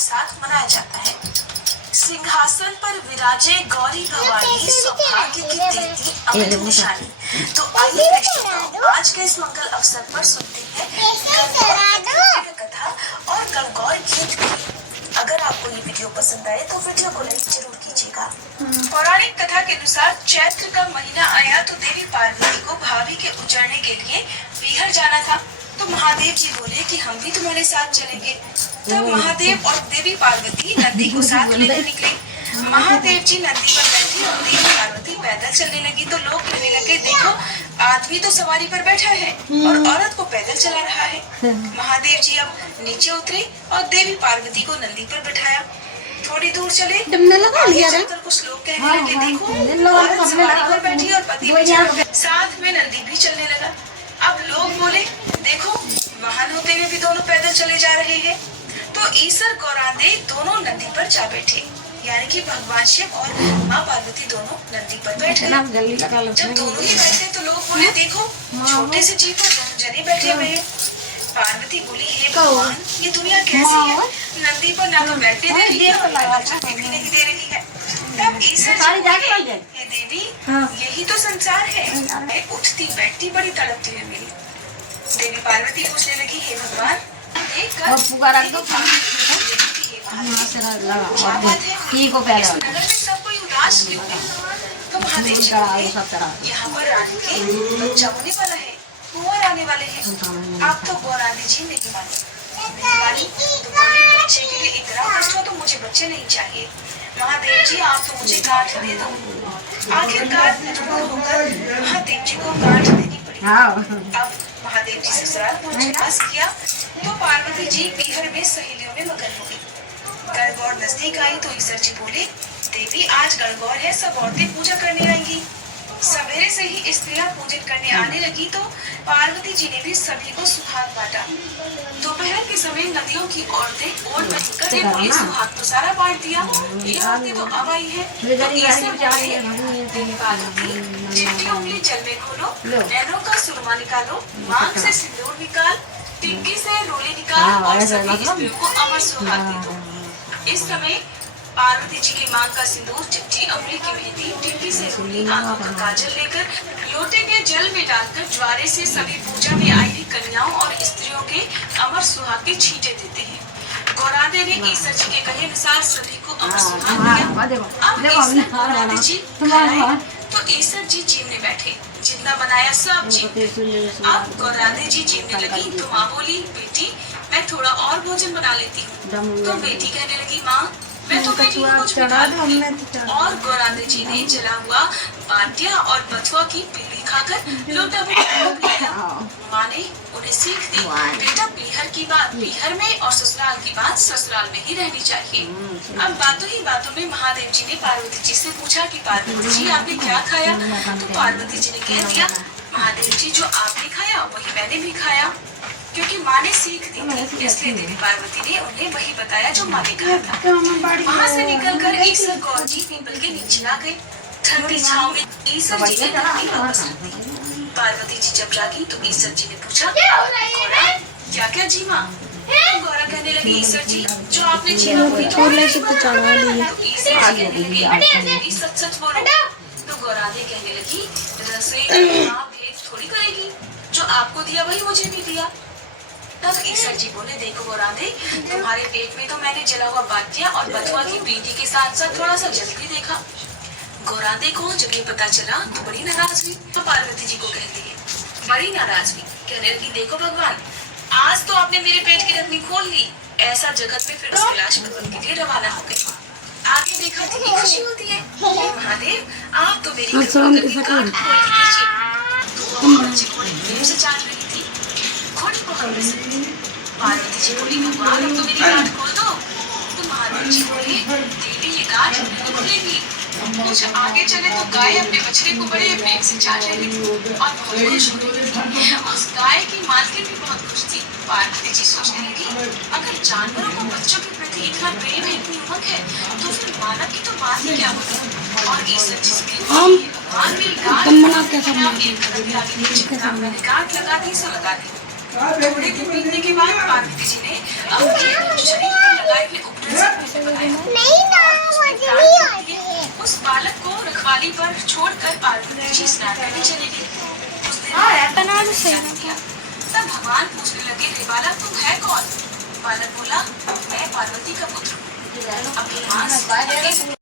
साथ मनाया जाता है। सिंहासन पर विराजे गौरी भवानी सौभाग्य की देती अमिट निशानी। तो आइए श्रोताओं, आज के इस मंगल अवसर पर सुनते हैं गणगौर की कथा और गणगौर गीत भी। अगर आपको ये वीडियो पसंद आए तो वीडियो को लाइक जरूर कीजिएगा। पौराणिक कथा के अनुसार चैत्र का महीना आया तो देवी पार्वती को भाभी के उजड़ने के लिए बिहार जाना था। तो महादेव जी बोले कि हम भी तुम्हारे साथ चलेंगे। तब महादेव और देवी पार्वती नंदी को साथ लेकर निकले। महादेव जी नंदी पर बैठे और देवी पार्वती पैदल चलने लगी। तो लोग कहने लगे, देखो आदमी तो सवारी पर बैठा है और औरत को पैदल चला रहा है। महादेव जी अब नीचे उतरे और देवी पार्वती को नंदी पर बैठाया। थोड़ी दूर चले, कुछ लोग कहने लगे, देखो औरत सवारी पर बैठी और पति साथ में नंदी भी चलने लगा। अब लोग बोले, देखो वाहन होते हुए भी दोनों पैदल चले जा रहे हैं। तो ईसर गौरांदे दोनों नंदी पर जा बैठे, यानी कि भगवान शिव और माँ पार्वती दोनों नंदी पर बैठ गए। जब दोनों ही बैठे तो लोग बोले, देखो छोटे से जीव पर दोनों जने बैठे हुए हैं। पार्वती बोली, हे भगवान, ये दुनिया कैसी है? नंदी पर ना तो बैठने दे रही है और पैदल चलने भी नहीं दे रही है। तब ईसर जी, ये देवी, यही तो संसार है। उठती बैठती बड़ी तड़पती है मेरी। देवी पार्वती पूछने लगी, हे भगवान, नगर में सब कोई उदास क्यों है? तो महादेव जी बोले, यहाँ पर रानी के बच्चा होने वाला है, कुंवर आने वाले हैं। आप तो गौरानी जी नहीं मानी। तुम्हारे बच्चे के लिए इतना कष्ट हो तो मुझे बच्चे नहीं चाहिए। महादेव जी आप तो मुझे गांठ दे दो। आखिरकार मजबूर होकर महादेव जी को गांठ देनी पड़ी। अब महादेव जी ससुराल पहुंचे। बस किया तो पार्वती जी पीहर में सहेलियों में मगन हो गई। गणगौर नजदीक आई तो ईसर जी बोले, देवी आज गणगौर है, सब औरतें पूजा करने आएंगी। सवेरे से ही स्त्रियां पूजन करने आने लगी तो पार्वती जी ने भी सभी को सुहाग बांटा। दोपहर के समय नदियों की औरतें ओट बनकर ने बोले, सुहाग तो सारा बांट दिया, ये औरतें तो अब आई है। तो ईसर बोले, देवी पार्वती, चिट्ठी उंगली जल में खोलो, नैनों का सुरमा निकालो, मांग से सिंदूर निकाल, टिक्की से रोली निकाल और सभी स्त्रियों को अमर सुहाग दे दो। इस समय पार्वती जी की मांग का सिंदूर, चिट्ठी, अमली की मेहंदी, टिक्की से रोली, आंखों का काजल लेकर लोटे में जल में डालकर ज्वारे से सभी पूजा में आई हुई कन्याओं और स्त्रियों के अमर सुहाग के छींटे देते हैं। गौरांदे ने ईसर जी के कहे अनुसार सभी को अमर सुहाग दिया। अब ईसर गौरांदे जी खाए तो ईसर जी जीवने बैठे, जितना बनाया सब जीवने। अब गौरांदे जी जीवने लगी तो माँ बोली, बेटी मैं थोड़ा और भोजन बना लेती हूँ। तो बेटी कहने लगी, माँ मैं तो बेटी को कुछ बिठा दूंगी। और गौरांदे जी ने जला हुआ बाटिया और बथुआ की पीली खाकर लोटा माँ ने उन्हें सीख दी, बेटा पीहर की बात पीहर में और ससुराल की बात ससुराल में ही रहनी चाहिए। अब बातों ही बातों में महादेव जी ने पार्वती जी से पूछा कि पार्वती जी आपने क्या खाया? तो पार्वती जी ने कह दिया, महादेव जी जो आपने खाया वही मैंने भी खाया, क्योंकि माँ ने सीख दी थी, इसलिए देवी पार्वती ने उन्हें वही बताया जो माँ ने कहा था। वहाँ से निकलकर ईसर गौर जी पीपल के नीचे आ गए। ठंडी छांव में ईसर जी ने धरती वापस रख दी। पार्वती जी जब जागी तो ईसर जी ने पूछा, क्या क्या जी माँ? तो गौरा कहने लगी, ईसर जी जो आपने जीना वही तो ईसर जी कहने लगी, सच सच बोलो। तो गौरांदे कहने लगी, रसोई आप भेद थोड़ी करेगी, जो आपको दिया वही मुझे भी दिया। तब ईसर जी बोले, देखो गौरांदे, तुम्हारे पेट में तो मैंने जला हुआ बाटिया और बथुआ की पीटी के साथ साथ थोड़ा सा जल भी देखा। गौरांदे को जब ये पता चला तो बड़ी नाराज हुई। तो पार्वती जी को कहती है, बड़ी नाराज हुई, कहने लगी, देखो भगवान, आज तो आपने मेरे पेट की रखनी खोल ली, ऐसा जगत में फिर उसकी लाश बदल के लिए रवाना हो गई। आगे देखा कितनी खुशी होती है। महादेव आप तो मेरी गांठ खोल के दीजिए। घोड़े प्रेम से चाट रही थी, घोड़ी पकड़ से पार्वती जी बोली, भगवान अब तो मेरी गांठ खोल दो। तो महादेव जी बोले, देवी ये गांठ नहीं खुलेगी। कुछ आगे चले तो गाय अपने बछड़े को बड़े प्रेम से चाट रही थी और बहुत खुश हो रही थी। उस गाय की मालकिन भी बहुत खुश थी। पार्वती जी सोचने लगी, अगर जानवरों को बच्चों के प्रति इतना प्रेम है, इतनी उमंग है, तो फिर मानव की तो बात ही क्या होगी। और ईसर जी से भगवान मेरी गांठ लगा दी सो लगा दी। थोड़े दिन बीतने के बाद पार्वती जी ने अपने शरीर पर लगाए हुए उपटन दिवाली पर छोड़कर पार्वती जी स्नान करने चली गई। उस दिन स्नान किया, तब भगवान पूछने लगे, रे बालक तुम है कौन? बालक बोला, मैं पार्वती का पुत्र हूँ। अपनी माँ से